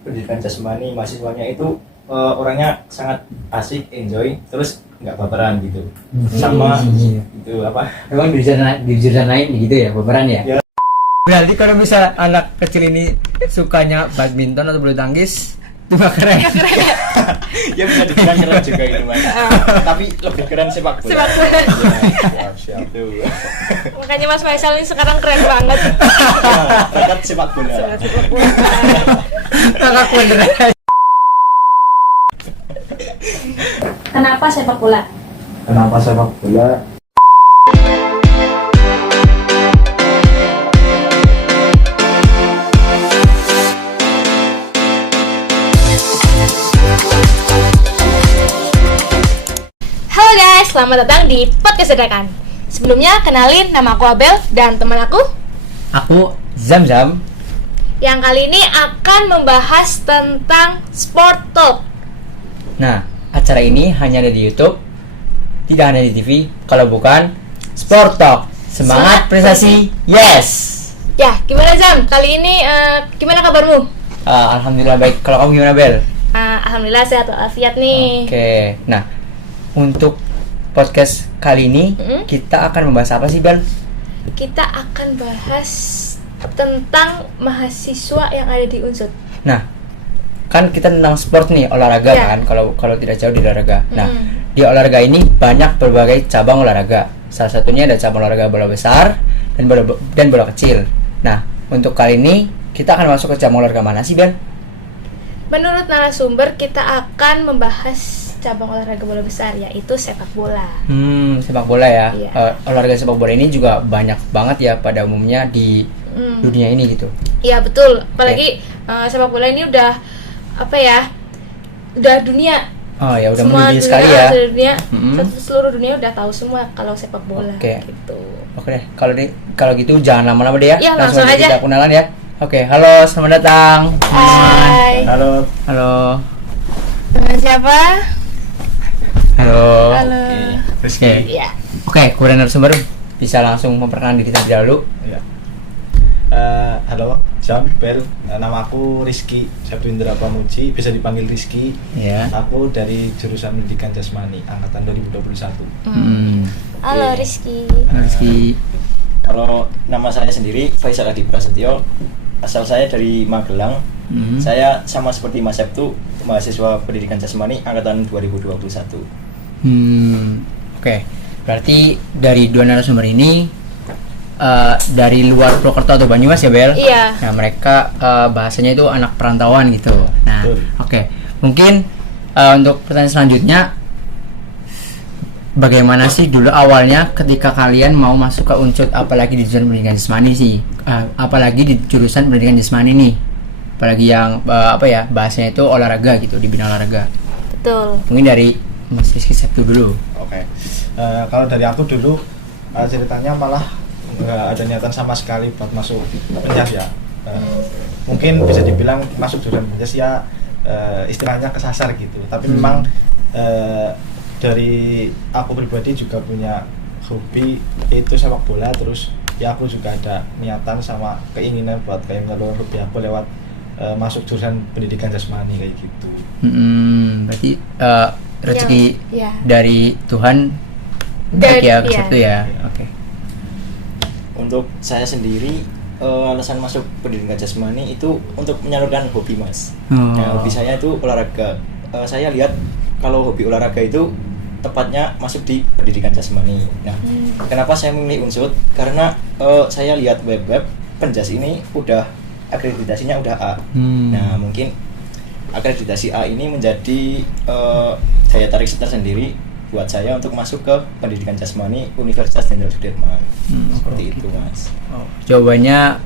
pendidikan jasmani mahasiswanya itu orangnya sangat asik, enjoy, terus nggak baperan gitu. Sama itu apa? Emang di jurusan lain gitu ya, baperan ya? Ya. Berarti kalau bisa anak kecil ini sukanya badminton atau bulu tangkis, itu gak keren. Ya bisa dibilang keren juga itu mas. Tapi lebih keren sepak bola. Sepak bola. Ya, siap tuh. Makanya Mas Faisal ini sekarang keren banget. Bakat sepak bola. Sepak bola. Kakak beneran. Kenapa sepak bola? Kenapa sepak bola? Halo guys, selamat datang di Podcast Dadakan. Sebelumnya kenalin, nama aku Abel dan teman aku Aku Zam-Zam. yang kali ini akan membahas tentang sport talk. Nah, acara ini hanya ada di YouTube, tidak ada di TV. Kalau bukan Sport Talk, semangat prestasi, yes. Ya, gimana Zam? Kali ini gimana kabarmu? Alhamdulillah baik. Kalau kamu gimana, Bel? Alhamdulillah sehat walafiat nih. Oke. Nah, untuk podcast kali ini kita akan membahas apa sih, Bel? Kita akan bahas tentang mahasiswa yang ada di Unsud. Nah, kan kita tentang sport nih, olahraga Ya. kan, kalau tidak jauh di olahraga. Nah, di olahraga ini banyak berbagai cabang olahraga. Salah satunya ada cabang olahraga bola besar dan bola kecil. Nah, untuk kali ini kita akan masuk ke cabang olahraga mana sih, Ben? Menurut narasumber kita akan membahas cabang olahraga bola besar, yaitu sepak bola. Sepak bola ya. Iya. Olahraga sepak bola ini juga banyak banget ya pada umumnya di dunia ini gitu. Iya betul, apalagi sepak bola ini udah apa ya? Udah dunia. Oh ya, udah Semua mendunia dunia, sekali ya. seluruh dunia, Mm-mm. seluruh dunia udah tahu semua kalau sepak bola. Oke. Gitu. Oke deh, kalau gitu jangan lama-lama deh ya. Iya, langsung aja. kita kenalan ya. Oke, halo, selamat datang. Hai. Halo. Halo. Dengan siapa? Halo. Halo. Rizky. Iya. Oke, kemudian narasumber bisa langsung memperkenalkan diri kita terlebih dahulu. Ya. Halo, Jam, Bel. Nama aku Rizky Sabdindra Pamuji, bisa dipanggil Rizky. Ya. Aku dari jurusan Pendidikan Jasmani angkatan 2021. Halo Oke. Rizky. Halo Rizky. Kalau nama saya sendiri Faisal Adi Prasetyo, asal saya dari Magelang. Saya sama seperti Mas Septu, mahasiswa Pendidikan Jasmani angkatan 2021. Oke. Berarti dari dua narasumber ini dari luar Purwokerto atau Banyumas ya, Bel? Iya. Nah, mereka bahasanya itu anak perantauan gitu. Nah, Betul. oke. Mungkin untuk pertanyaan selanjutnya, bagaimana sih dulu awalnya ketika kalian mau masuk ke Unsud, apalagi di jurusan pendidikan jasmani sih, apalagi di jurusan pendidikan jasmani nih, apalagi yang bahasanya itu olahraga gitu, di bidang olahraga. Betul. Mungkin dari Mas Rizky Septu dulu. Oke. Kalau dari aku dulu ceritanya malah nggak ada niatan sama sekali buat masuk penjas ya. Mungkin bisa dibilang masuk jurusan penjas ya istilahnya kesasar gitu. Tapi memang dari aku pribadi juga punya hobi itu sepak bola, terus ya aku juga ada niatan sama keinginan buat kayak ngeluar hobi aku lewat masuk jurusan pendidikan jasmani kayak gitu. Berarti rezeki Ya. dari Tuhan baik ya, ke Sabtu ya. Oke. Untuk saya sendiri, alasan masuk Pendidikan Jasmani itu untuk menyalurkan hobi, Mas. Nah, hobi saya itu olahraga. Saya lihat kalau hobi olahraga itu tepatnya masuk di Pendidikan Jasmani. Nah, kenapa saya memilih Unsud? Karena saya lihat web-web Penjas ini udah akreditasinya udah A. Nah, mungkin akreditasi A ini menjadi daya tarik tersendiri buat saya untuk masuk ke Pendidikan Jasmani Universitas Jenderal Sudirman. Seperti itu, Mas. Jawabannya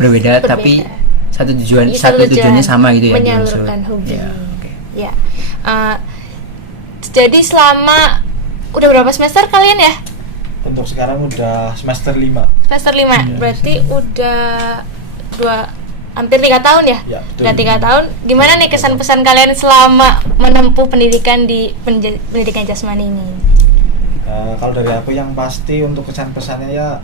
berbeda, tapi satu tujuannya sama gitu ya. Menyalurkan hobi. Ya, oke. Ya. Jadi selama udah berapa semester kalian ya? Untuk sekarang udah semester 5. Semester 5. Berarti udah hampir 3 tahun ya? Ya, betul. Udah 3 tahun. Gimana nih kesan-pesan kalian selama menempuh pendidikan di pendidikan jasmani ini? Kalau dari aku yang pasti untuk kesan-pesannya ya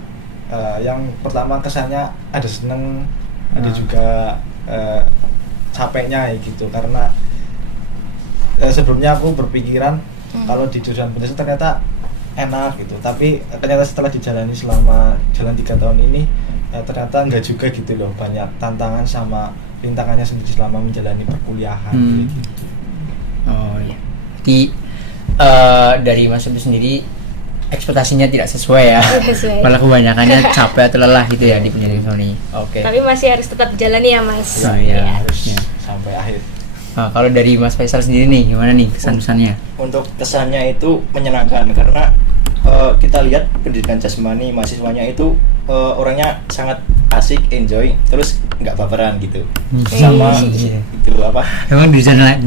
yang pertama kesannya ada seneng, ada juga capeknya gitu, karena sebelumnya aku berpikiran kalau di jurusan Bundes ternyata enak gitu, tapi ternyata setelah dijalani selama jalan 3 tahun ini ternyata enggak juga gitu loh, banyak tantangan sama rintangannya sendiri selama menjalani perkuliahan gitu. Oh iya. Jadi dari Mas Abel sendiri ekspektasinya tidak sesuai ya. Sesuai. Malah kebanyakannya capek atau lelah gitu ya di pendidikan Sony. Oke. Tapi masih harus tetap jalani ya Mas. Oh, iya. Harus Ya. sampai akhir. Nah, kalau dari Mas Faisal sendiri nih gimana nih kesan-kesannya? Untuk kesannya itu menyenangkan karena kita lihat pendidikan jasmani mahasiswanya itu orangnya sangat asik, enjoy, terus nggak baperan gitu. Sama Iya. itu apa? Emang di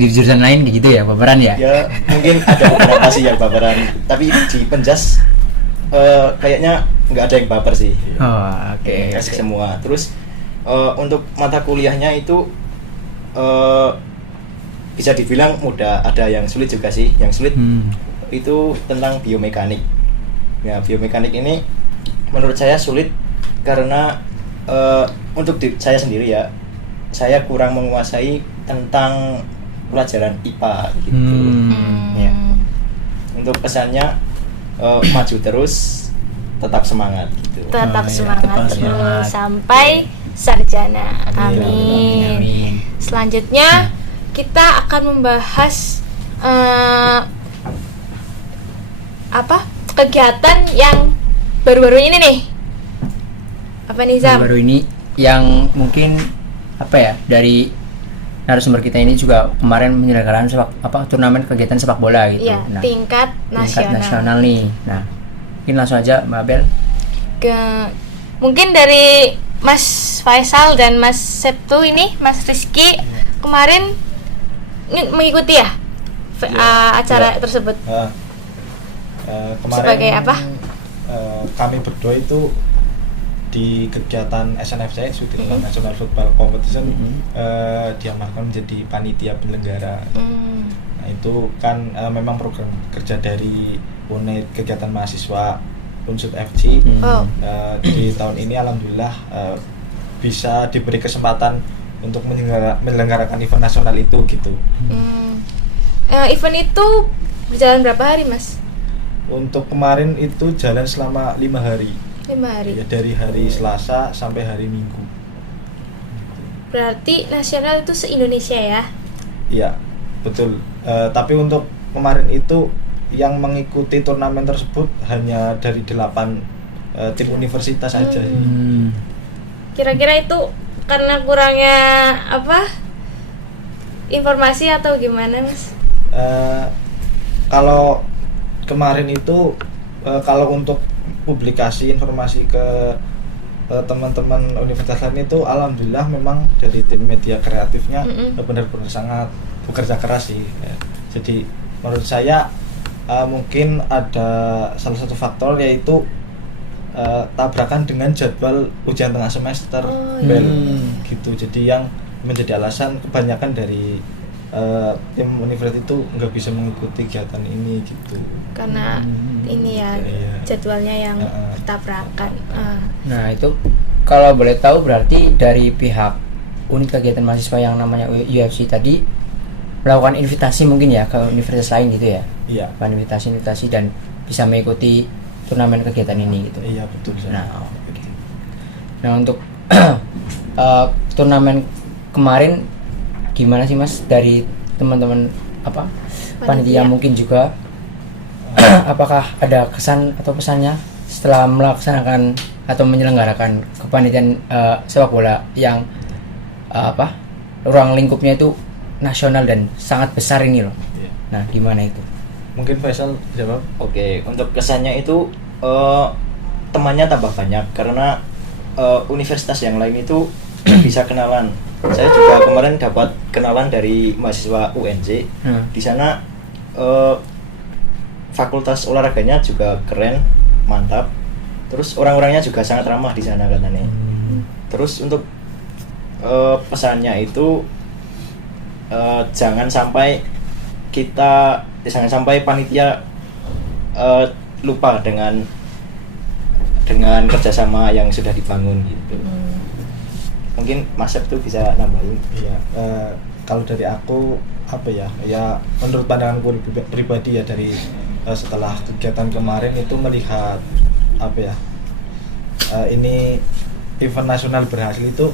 jurusan lain kayak gitu ya, baperan ya? Ya mungkin ada beberapa sih yang baperan, tapi di Penjas kayaknya nggak ada yang baper sih. Oh, oke. Asik semua. Terus untuk mata kuliahnya itu bisa dibilang mudah, ada yang sulit juga sih. Yang sulit itu tentang biomekanik. Ya, biomekanik ini menurut saya sulit karena untuk saya sendiri ya, saya kurang menguasai tentang pelajaran IPA gitu. Ya. Untuk pesannya maju terus, tetap semangat gitu. Tetap Oh, iya, semangat tetap terus semangat. sampai sarjana. Amin. Amin. Amin. Selanjutnya kita akan membahas kegiatan yang baru-baru ini nih. Apa nih Zam? Baru ini yang mungkin apa ya, dari narasumber kita ini juga kemarin menyelenggarakan turnamen kegiatan sepak bola gitu. Iya, Nah, tingkat tingkat nasional. nasional nih. Nah, mungkin langsung aja Mbak Abel. Mungkin dari Mas Faisal dan Mas Septu ini, Mas Rizky kemarin mengikuti ya acara tersebut. Kemarin Sebagai apa? Kami berdua itu di kegiatan SNFC Sudirman National Football Competition diamankan menjadi panitia penyelenggara. Nah, itu kan memang program kerja dari unit kegiatan mahasiswa Unsud FC. Di tahun ini alhamdulillah bisa diberi kesempatan untuk menyelenggarakan event nasional itu gitu. Event itu berjalan berapa hari Mas? Untuk kemarin itu jalan selama 5 hari. 5 hari. Ya, dari hari Selasa sampai hari Minggu. Berarti nasional itu se-Indonesia ya? Iya, betul. Tapi untuk kemarin itu yang mengikuti turnamen tersebut hanya dari 8 tim universitas saja. Kira-kira itu karena kurangnya informasi atau gimana Mas? Kalau kemarin itu kalau untuk publikasi informasi ke teman-teman universitas lain itu alhamdulillah memang dari tim media kreatifnya benar-benar sangat bekerja keras sih. Jadi menurut saya mungkin ada salah satu faktor yaitu tabrakan dengan jadwal ujian tengah semester gitu. Jadi yang menjadi alasan kebanyakan dari tim universitas itu nggak bisa mengikuti kegiatan ini gitu. Karena ini ya jadwalnya yang bertabrakan. Nah, itu kalau boleh tahu berarti dari pihak unit kegiatan mahasiswa yang namanya UFC tadi melakukan invitasi mungkin ya ke universitas lain gitu ya? Iya. Invitasi dan bisa mengikuti turnamen kegiatan ini gitu. Iya, betul. Nah, untuk turnamen kemarin gimana sih Mas dari teman-teman panitia mungkin juga apakah ada kesan atau pesannya setelah melaksanakan atau menyelenggarakan kepanitiaan sepak bola yang ruang lingkupnya itu nasional dan sangat besar ini loh. Nah, gimana itu? Mungkin Faisal jawab. Oke, untuk kesannya itu temannya tambah banyak karena universitas yang lain itu bisa kenalan. Saya juga kemarin dapat kenalan dari mahasiswa UNJ. Di sana fakultas olahraganya juga keren, mantap. Terus orang-orangnya juga sangat ramah di sana katanya. Terus untuk pesannya itu jangan sampai panitia lupa dengan kerjasama yang sudah dibangun gitu. mungkin Mas Sep tuh bisa nambahin. Iya, kalau dari aku apa ya, ya menurut pandanganku pribadi ya dari setelah kegiatan kemarin itu melihat apa ya, ini event nasional berhasil itu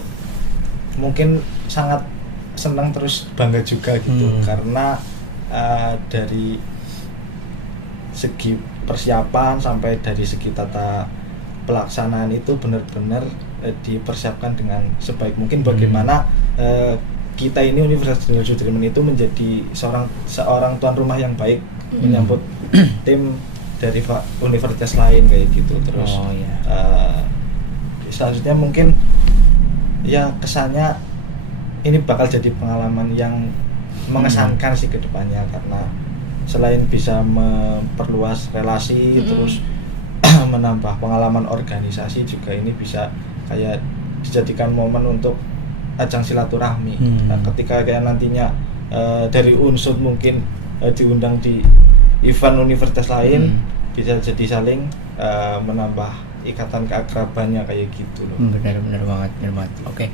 mungkin sangat senang terus bangga juga gitu karena dari segi persiapan sampai dari segi tata pelaksanaan itu benar-benar dipersiapkan dengan sebaik mungkin bagaimana kita ini Universitas Jenderal Sudirman itu menjadi seorang tuan rumah yang baik menyambut tim dari universitas lain kayak gitu. Terus selanjutnya mungkin ya kesannya ini bakal jadi pengalaman yang mengesankan sih ke depannya karena selain bisa memperluas relasi terus menambah pengalaman organisasi juga ini bisa kayak dijadikan momen untuk ajang silaturahmi. Nah, ketika kayak nantinya dari unsur mungkin diundang di event universitas lain bisa jadi saling menambah ikatan keakrabannya kayak gitu loh. Benar banget. Oke.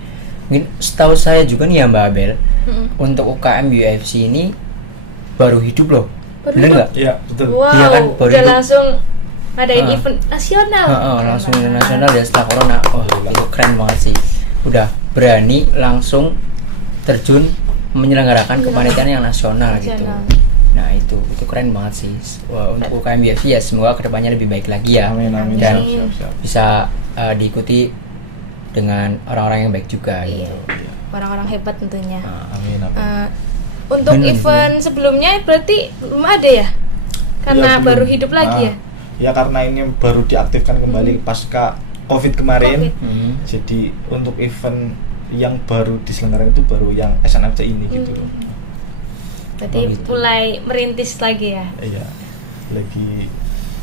Mungkin setahu saya juga nih ya Mbak Abel, untuk UKM UFC ini baru hidup loh. Bener nggak? Iya, betul. Wow, Iya kan, baru udah hidup. langsung ngadain event nasional. Langsung nasional ya setelah corona. Itu keren banget sih. Udah berani langsung terjun menyelenggarakan kepanitiaan yang nasional gitu. Nah itu keren banget sih. Wah, untuk UKM UFC ya semoga kedepannya lebih baik lagi ya. Amin. Dan Siap. bisa diikuti dengan orang-orang yang baik juga gitu. Orang-orang hebat tentunya. Amin. Untuk event sebelumnya berarti belum ada ya? Karena Ya, baru belum. hidup lagi ya? Ya karena ini baru diaktifkan kembali pasca Covid kemarin. Covid. Jadi untuk event yang baru diselenggarakan itu baru yang SNFC ini gitu loh. Berarti gitu. mulai merintis lagi ya? Iya. Lagi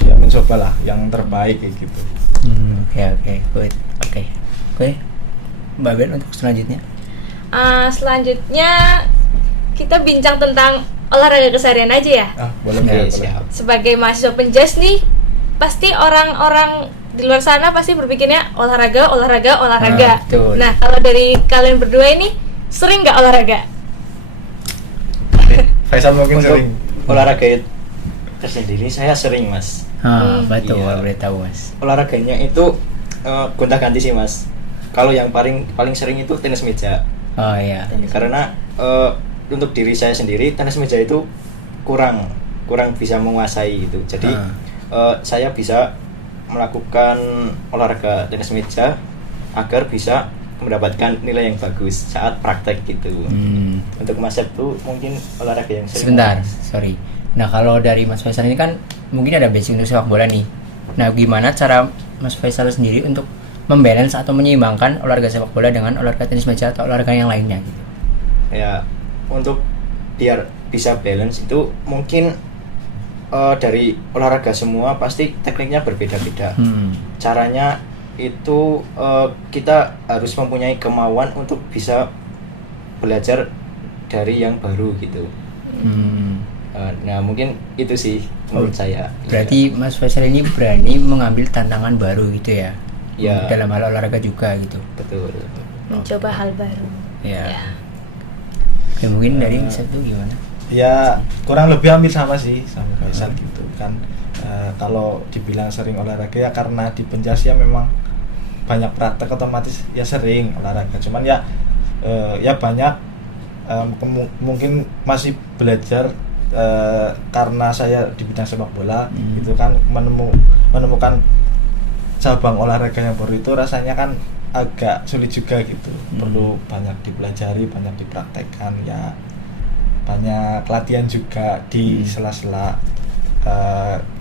ya mencoba lah yang terbaik kayak gitu. Oke. Mbak Ben untuk selanjutnya. Selanjutnya kita bincang tentang olahraga keseharian aja ya. Boleh. Oke, siap. Sebagai mahasiswa penjas nih, pasti orang-orang di luar sana pasti berpikirnya olahraga. Betul. Nah, kalau dari kalian berdua ini sering nggak olahraga? Faisal mungkin Untuk sering. olahraga itu tersendiri saya sering Mas. Betul, Iya. boleh tahu Mas. Olahraganya itu gonta-ganti sih Mas. Kalau yang paling sering itu tenis meja. Oh iya. Karena untuk diri saya sendiri tenis meja itu kurang bisa menguasai gitu. Jadi saya bisa melakukan olahraga tenis meja agar bisa mendapatkan nilai yang bagus saat praktek gitu. Untuk Mas Sep tuh mungkin olahraga yang sering. Sebentar, sorry. Nah kalau dari Mas Faisal ini kan mungkin ada basic untuk sepak bola nih. Nah gimana cara Mas Faisal sendiri untuk membalance atau menyeimbangkan olahraga sepak bola dengan olahraga tenis meja atau olahraga yang lainnya gitu? Ya, untuk biar bisa balance itu mungkin dari olahraga semua pasti tekniknya berbeda-beda. Caranya itu kita harus mempunyai kemauan untuk bisa belajar dari yang baru gitu. Nah mungkin itu sih menurut saya. Berarti Mas Faisal ini berani mengambil tantangan baru gitu ya? Ya. Dalam hal olahraga juga gitu. Betul. Mencoba hal baru. Ya. Oke, mungkin dari Mas itu gimana? Ya kurang lebih hampir sama sih sama Faisal gitu kan. Kalau dibilang sering olahraga ya karena di penjas ya memang banyak praktek otomatis ya sering olahraga. Cuman ya banyak mungkin masih belajar karena saya di bidang sepak bola itu kan menemukan cabang olahraga yang baru itu rasanya kan agak sulit juga gitu. Perlu banyak dipelajari, banyak dipraktekkan ya, banyak latihan juga di sela-sela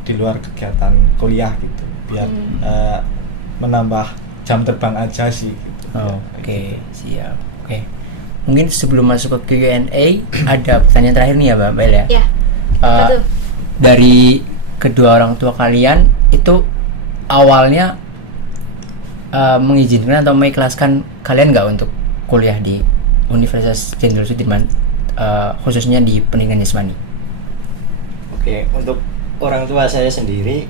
di luar kegiatan kuliah gitu biar menambah jam terbang aja sih gitu. Oke, siap. Oke. Mungkin sebelum masuk ke Q&A ada pertanyaan terakhir nih ya Mbak Bel ya. Ya. Apa tuh? Dari kedua orang tua kalian itu awalnya mengizinkan atau mengikhlaskan kalian nggak untuk kuliah di Universitas Jenderal Sudirman, khususnya di pendidikan jasmani? Oke, untuk orang tua saya sendiri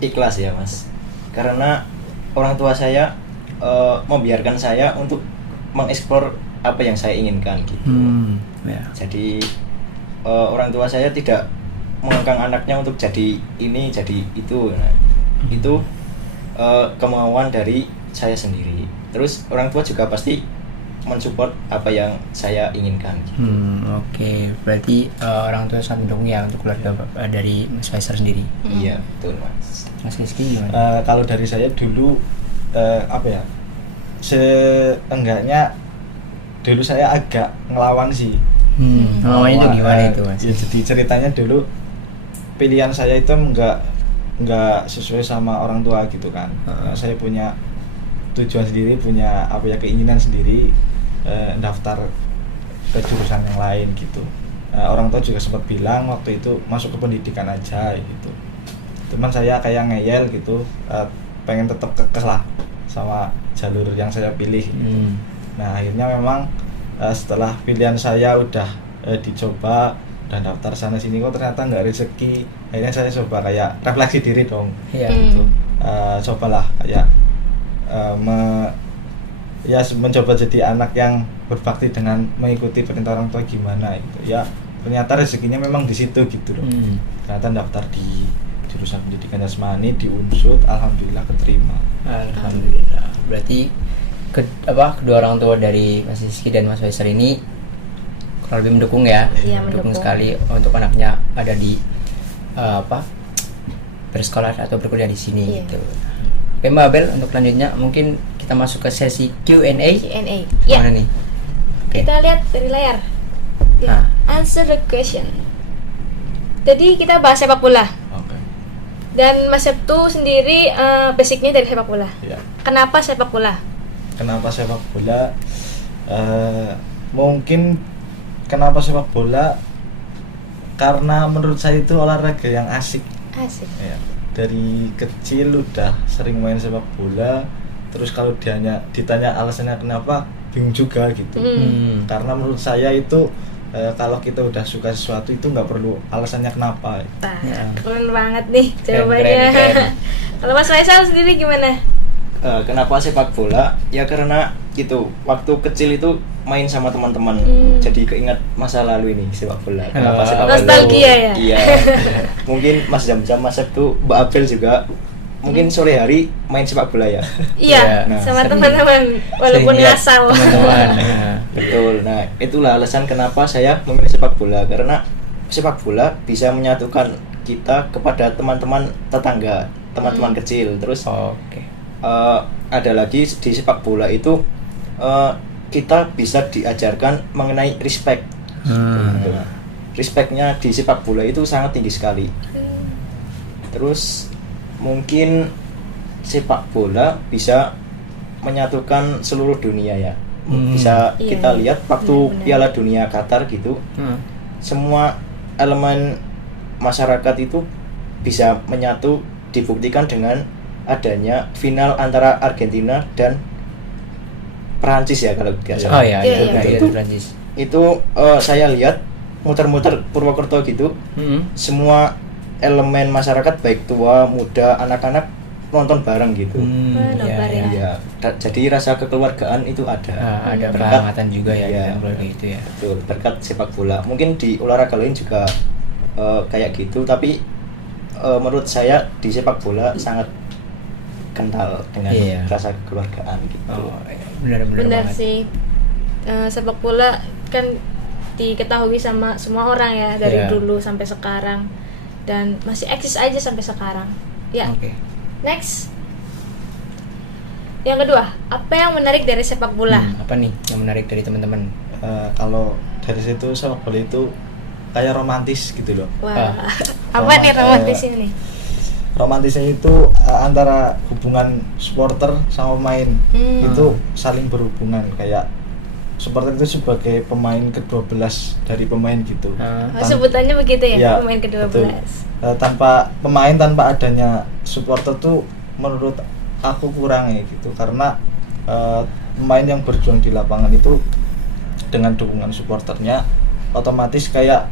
ikhlas ya Mas, karena orang tua saya membiarkan saya untuk mengeksplor apa yang saya inginkan gitu. Ya. Jadi orang tua saya tidak mengekang anaknya untuk jadi ini jadi itu. Nah, itu kemauan dari saya sendiri. Terus orang tua juga pasti mensupport apa yang saya inginkan gitu. Oke. Berarti orang tua sangat mendukung ya untuk keluarga dari Mas Faisal sendiri. Iya, betul Mas. Mas Rizky gimana? Kalau dari saya dulu apa ya, seenggaknya dulu saya agak ngelawan sih. Ngelawannya itu gimana itu Mas? Ya, jadi ceritanya dulu pilihan saya itu nggak sesuai sama orang tua gitu kan. Saya punya tujuan sendiri, punya apa ya, keinginan sendiri, daftar ke jurusan yang lain gitu. Orang tua juga sempat bilang waktu itu masuk ke pendidikan aja gitu. Cuman saya kayak ngeyel gitu, pengen tetap kekeh lah sama jalur yang saya pilih gitu. Nah akhirnya memang setelah pilihan saya udah dicoba dan daftar sana sini kok ternyata nggak rezeki, akhirnya saya coba kayak refleksi diri dong. Iya. Gitu. Cobalah kayak mencoba jadi anak yang berbakti dengan mengikuti perintah orang tua gimana gitu. Ya ternyata rezekinya memang di situ gitu loh. Ternyata daftar di jurusan pendidikan jasmani di Unsud, alhamdulillah keterima. Alhamdulillah. Berarti kedua orang tua dari Mas Rizky dan Mas Faisal ini kurang lebih mendukung ya. Iya, mendukung mendukung sekali untuk anaknya ada di bersekolah atau berkuliah di sini Iya. gitu. Oke Mbak Abel, untuk selanjutnya mungkin kita masuk ke sesi Q&A. Q&A. Ya, Mana nih? Oke. kita lihat dari layar. Nah. Answer the question. Jadi kita bahas sepak bola. Oke. Dan Mas Septu sendiri basicnya dari sepak bola. Ya. Kenapa sepak bola? Kenapa sepak bola? Mungkin kenapa sepak bola? Karena menurut saya itu olahraga yang asik. Asik. Ya. Dari kecil udah sering main sepak bola. Terus kalau ditanya alasannya kenapa, bingung juga gitu. Karena menurut saya itu kalau kita udah suka sesuatu itu nggak perlu alasannya kenapa. Nah, Ya. keren banget nih jawabannya. keren. Kalau Mas Faisal sendiri gimana? Kenapa sepak bola? Ya karena gitu, waktu kecil itu main sama teman-teman, jadi keingat masa lalu ini sepak bola. Kenapa sepak bola? Nostalgia ya? Iya. Mungkin Mas Jam-Jam, Mas Septu, Mbak Abel juga mungkin sore hari main sepak bola ya. Iya, Nah, sama sering- teman-teman walaupun Sering lihat ngasal. teman-teman. Nah. Betul. Nah, itulah alasan kenapa saya memilih sepak bola, karena sepak bola bisa menyatukan kita kepada teman-teman tetangga, teman-teman kecil. Terus Oke. ada lagi di sepak bola itu kita bisa diajarkan mengenai respect. Respectnya di sepak bola itu sangat tinggi sekali. Terus mungkin sepak bola bisa menyatukan seluruh dunia ya. Bisa Iya, kita iya. lihat waktu Benar-benar. Piala Dunia Qatar gitu, semua elemen masyarakat itu bisa menyatu, dibuktikan dengan adanya final antara Argentina dan Perancis ya kalau tidak salah. Oh iya, Iya, iya, iya. iya, Itu- Prancis. Itu saya lihat muter-muter Purwokerto gitu, semua elemen masyarakat baik tua, muda, anak-anak nonton bareng gitu. Nobar ya. Iya, jadi rasa kekeluargaan itu ada. Ada Berkat- kehangatan juga ya Iya. dalam keluarga itu ya. Betul, berkat sepak bola. Mungkin di olahraga lain juga kayak gitu, tapi menurut saya di sepak bola sangat kental dengan Iya. rasa kekeluargaan gitu. Oh, benar-benar Benar banget. sih. Sepak bola kan diketahui sama semua orang ya dari Iya. dulu sampai sekarang dan masih eksis aja sampai sekarang. Ya. Oke. Next. Yang kedua, apa yang menarik dari sepak bola? Apa nih yang menarik dari teman-teman? Kalau dari situ sepak bola itu kayak romantis gitu loh. Wah, apa nih romantisnya nih? Romantisnya itu antara hubungan supporter sama pemain itu saling berhubungan, kayak supporter itu sebagai pemain ke-12 dari pemain gitu. Oh, sebutannya begitu ya, Ya, pemain ke-12. betul. Tanpa pemain, tanpa adanya supporter tuh menurut aku kurang ya gitu, karena pemain yang berjuang di lapangan itu dengan dukungan supporternya otomatis kayak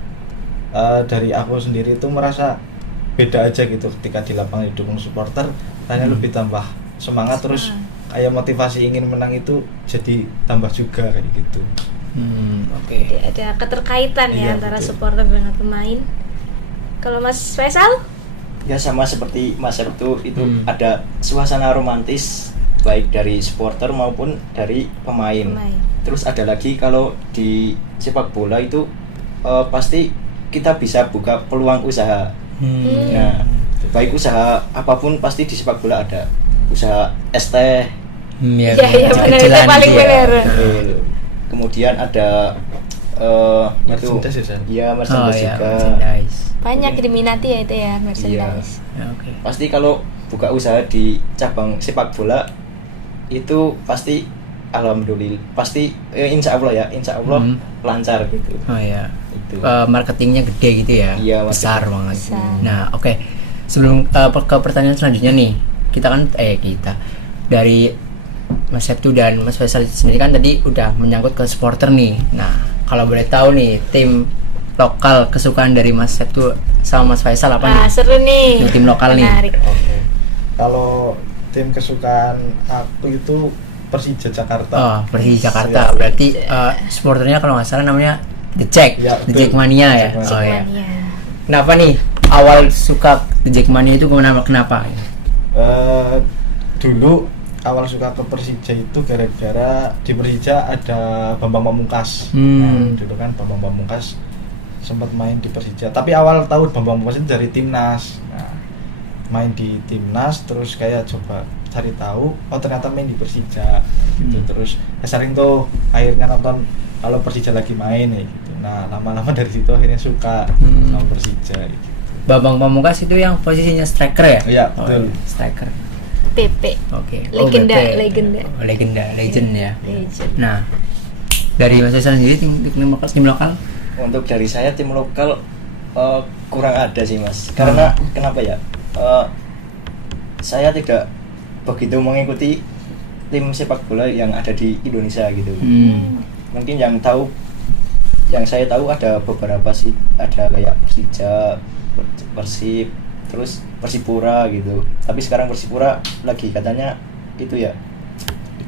dari aku sendiri itu merasa beda aja gitu ketika di lapangan didukung supporter, hanya lebih tambah semangat terus kayak motivasi ingin menang itu jadi tambah juga kayak gitu. Oke. Jadi ada keterkaitan Iya, ya antara betul. supporter dengan pemain. Kalau Mas Faisal? Ya sama seperti Mas Sabtu itu Hmm. ada suasana romantis baik dari supporter maupun dari pemain. Terus ada lagi kalau di sepak bola itu pasti kita bisa buka peluang usaha. Nah, baik usaha apapun pasti di sepak bola ada. Usaha es teh, Iya, Iya, benar, itu kecilan paling dia. benar. betul. Kemudian ada itu Merchandise ya, San? ya Oh merchandise ya, juga. merchandise. Banyak diminati ya itu ya merchandise. Ya, oke. Pasti kalau buka usaha di cabang sepak bola itu pasti alhamdulillah pasti insya Allah lancar gitu. Oh ya. Itu. Marketingnya gede gitu ya. Iya, besar marketing. banget. Besar. Nah, oke. Sebelum ke pertanyaan selanjutnya nih, kita dari Mas Septu dan Mas Faisal sendiri kan tadi udah menyangkut ke supporter nih. Nah, kalau boleh tahu nih, tim lokal kesukaan dari Mas Septu sama Mas Faisal apa Wah, nih? seru nih. Tim lokal nih. Menarik. Oke. Kalau tim kesukaan aku itu Persija Jakarta. Oh, Persija Iya. Jakarta. Berarti supporternya kalau nggak salah namanya The Jack, Ya, The betul. Jackmania ya. Jackmania. Oh ya. Jackmania. Kenapa nih awal suka The Jackmania itu kenapa? Dulu awal suka ke Persija itu gara-gara di Persija ada Bambang Pamungkas. Nah, dulu kan Bambang Pamungkas sempat main di Persija. Tapi awal tahun Bambang Pamungkas itu dari timnas. Nah, main di timnas terus kayak coba cari tahu, oh ternyata main di Persija. Gitu. Terus sering tuh akhirnya nonton kalau Persija lagi main ya gitu. Nah, lama-lama dari situ akhirnya suka sama Persija gitu. Bambang Pamungkas itu yang posisinya striker ya? Iya, Oh, betul. iya, striker. PP. Oke. Legenda, BP. legenda. Oh, legend ya. Legend. Nah, dari Mas Faisal sendiri tim lokal? Untuk dari saya tim lokal kurang ada sih Mas. Karena kenapa ya? Saya tidak begitu mengikuti tim sepak bola yang ada di Indonesia gitu. Mungkin yang saya tahu ada beberapa sih, ada kayak Persija, Persib, terus Persipura gitu. Tapi sekarang Persipura lagi katanya itu ya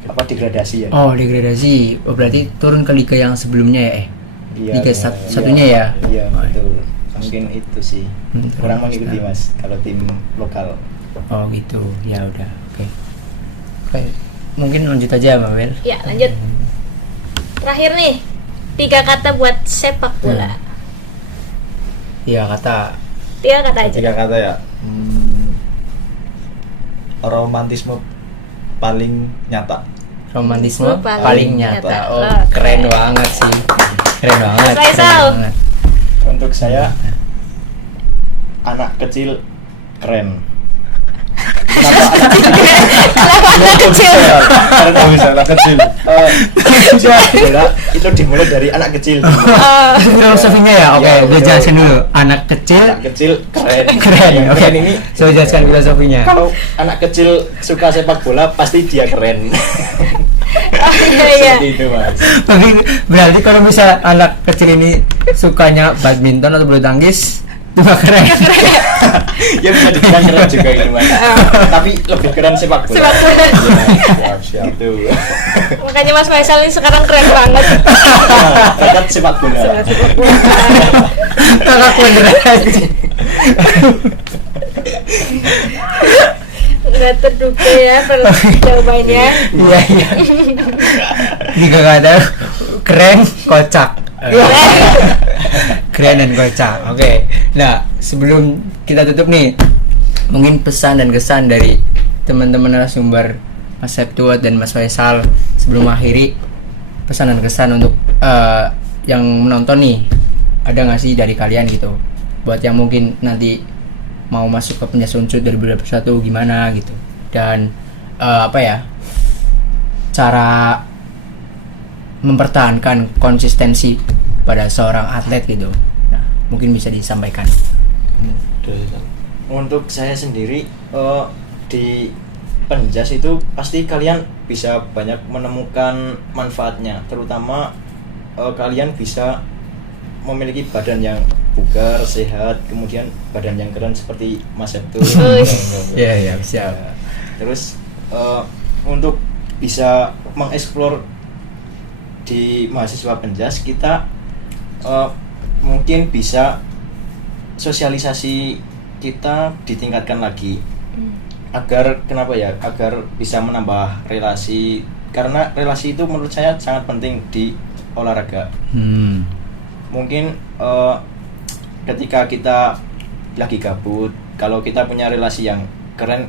apa degradasi ya? Oh, degradasi. Oh, berarti turun ke liga yang sebelumnya ya? Iya, Liga iya, satunya ya? Iya, Oh, betul. Mungkin itu sih. Kurang mengikuti Nah. Mas kalau tim lokal. Oh gitu. Ya udah. Oke. Oke. Mungkin lanjut aja Mbak Mel. Ya, lanjut. Terakhir nih, 3 kata buat sepak bola. Iya kata. 3 kata aja. 3 kata ya. Romantisme paling nyata. Romantisme Paling paling nyata. nyata. Oh, Oke. keren banget sih. Keren banget. Mas Faisal. keren banget. Untuk saya anak kecil keren. Anak kecil. Kalau bisa anak kecil. Sepak bola itu dimulai dari anak kecil. Itu filosofinya ya. Oke, Iya, gue betul. jelasin dulu. Anak kecil Anak kecil keren. keren. Yang Oke, keren ini saya jelaskan filosofinya. kalau anak kecil suka sepak bola pasti dia keren. Oh iya. Seperti itu Mas. Tapi berarti kalau bisa anak kecil ini sukanya badminton atau bulu tangkis, itu gak keren. Ya bisa dibilang keren juga ini Mas. Tapi lebih keren sepak bola. Sepak bola. Siap, siap. Gitu. Makanya Mas Faisal ini sekarang keren banget. Bakat sepak bola. Sepak bola. Kakak beneran. Nggak terduga ya jawabannya. Iya iya. Tiga kata keren, kocak. Keren dan kocak. Oke. Nah, sebelum kita tutup nih, mungkin pesan dan kesan dari teman-teman narasumber Mas Septuat dan Mas Faisal sebelum akhiri, pesan dan kesan untuk yang menonton nih, ada nggak sih dari kalian gitu? Buat yang mungkin nanti mau masuk ke Penjasunsut 2021 gimana gitu, dan cara mempertahankan konsistensi pada seorang atlet gitu. Nah, mungkin bisa disampaikan. Untuk saya sendiri di Penjas itu pasti kalian bisa banyak menemukan manfaatnya, terutama kalian bisa memiliki badan yang bugar, sehat, kemudian badan yang keren seperti Mas Septu. Iya iya bisa. Ya. Terus untuk bisa mengeksplor di mahasiswa Penjas, kita mungkin bisa sosialisasi kita ditingkatkan lagi agar kenapa ya, agar bisa menambah relasi, karena relasi itu menurut saya sangat penting di olahraga. Mungkin ketika kita lagi gabut, kalau kita punya relasi yang keren,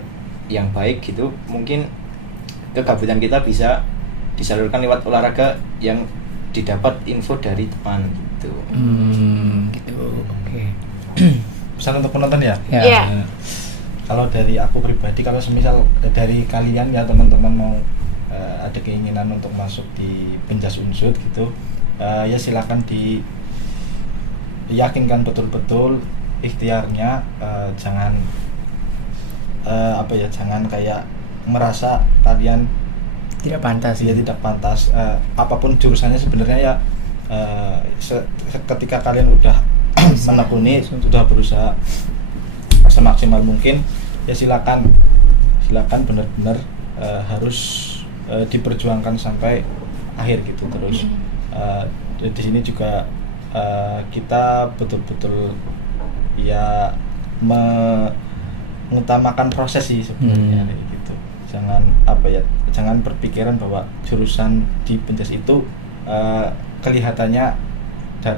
yang baik gitu, mungkin kegabutan kita bisa disalurkan lewat olahraga yang didapat info dari teman gitu. Gitu. Oke. Pesan untuk penonton ya. Iya. Kalau dari aku pribadi, kalau semisal dari kalian ya teman-teman mau ada keinginan untuk masuk di Penjas Unsud gitu, ya silakan diyakinkan betul-betul ikhtiarnya, jangan jangan kayak merasa kalian Tidak pantas. ya tidak pantas. Apapun jurusannya sebenarnya ya, ketika kalian udah menekuni, sudah berusaha semaksimal mungkin, ya silakan benar-benar harus diperjuangkan sampai akhir gitu terus. Di sini juga kita betul-betul ya mengutamakan proses sih sebenarnya kayak gitu. Jangan berpikiran bahwa jurusan di Penjas itu kelihatannya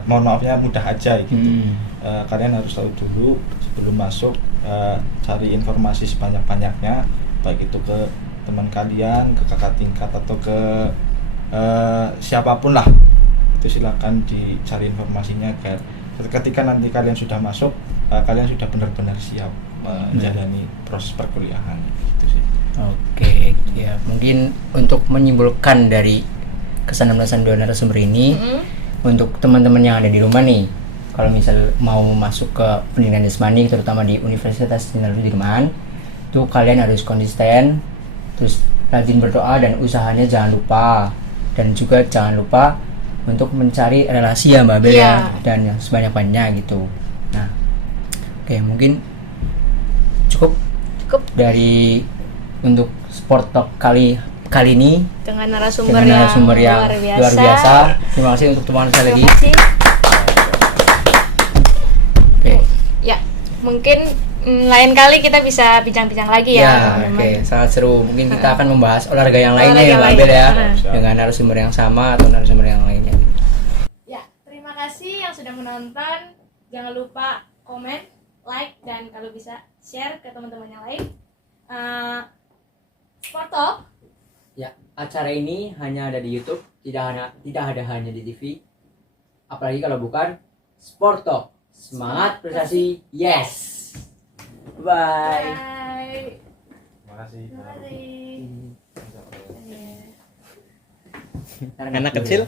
mohon maafnya mudah aja gitu. Kalian harus tahu dulu sebelum masuk, cari informasi sebanyak-banyaknya, baik itu ke teman kalian, ke kakak tingkat, atau ke siapapun lah. Itu silakan dicari informasinya, agar ketika nanti kalian sudah masuk, kalian sudah benar-benar siap menjalani proses perkuliahan gitu sih. Oke, ya mungkin untuk menyimpulkan dari kesan-pesan dua narasumber ini, untuk teman-teman yang ada di rumah nih, kalau misal mau masuk ke pendidikan jasmani, terutama di Universitas Jenderal Sudirman, itu kalian harus konsisten, terus rajin berdoa, dan usahanya jangan lupa, dan juga jangan lupa untuk mencari relasi ya Mbak Bel ya, dan yang sebanyak-banyaknya gitu. Nah, oke, mungkin cukup dari untuk Sport Talk kali ini dengan narasumber yang luar biasa. Terima kasih untuk teman saya lagi. Terima kasih. Oke. Ya, mungkin lain kali kita bisa bincang-bincang lagi ya, teman-teman. Oke, sangat seru. Mungkin kita akan membahas olahraga yang lainnya ya, Olahraga Mbak Bel ya, lain. dengan narasumber yang sama atau narasumber yang lainnya. Ya, terima kasih yang sudah menonton. Jangan lupa komen, like, dan kalau bisa share ke teman-teman yang lain. Sport Talk. Ya, acara ini hanya ada di YouTube, tidak ada hanya di TV. Apalagi kalau bukan Sport Talk. Semangat prestasi, yes. Bye. Bye. Terima kasih. Terima kasih. Anak kecil.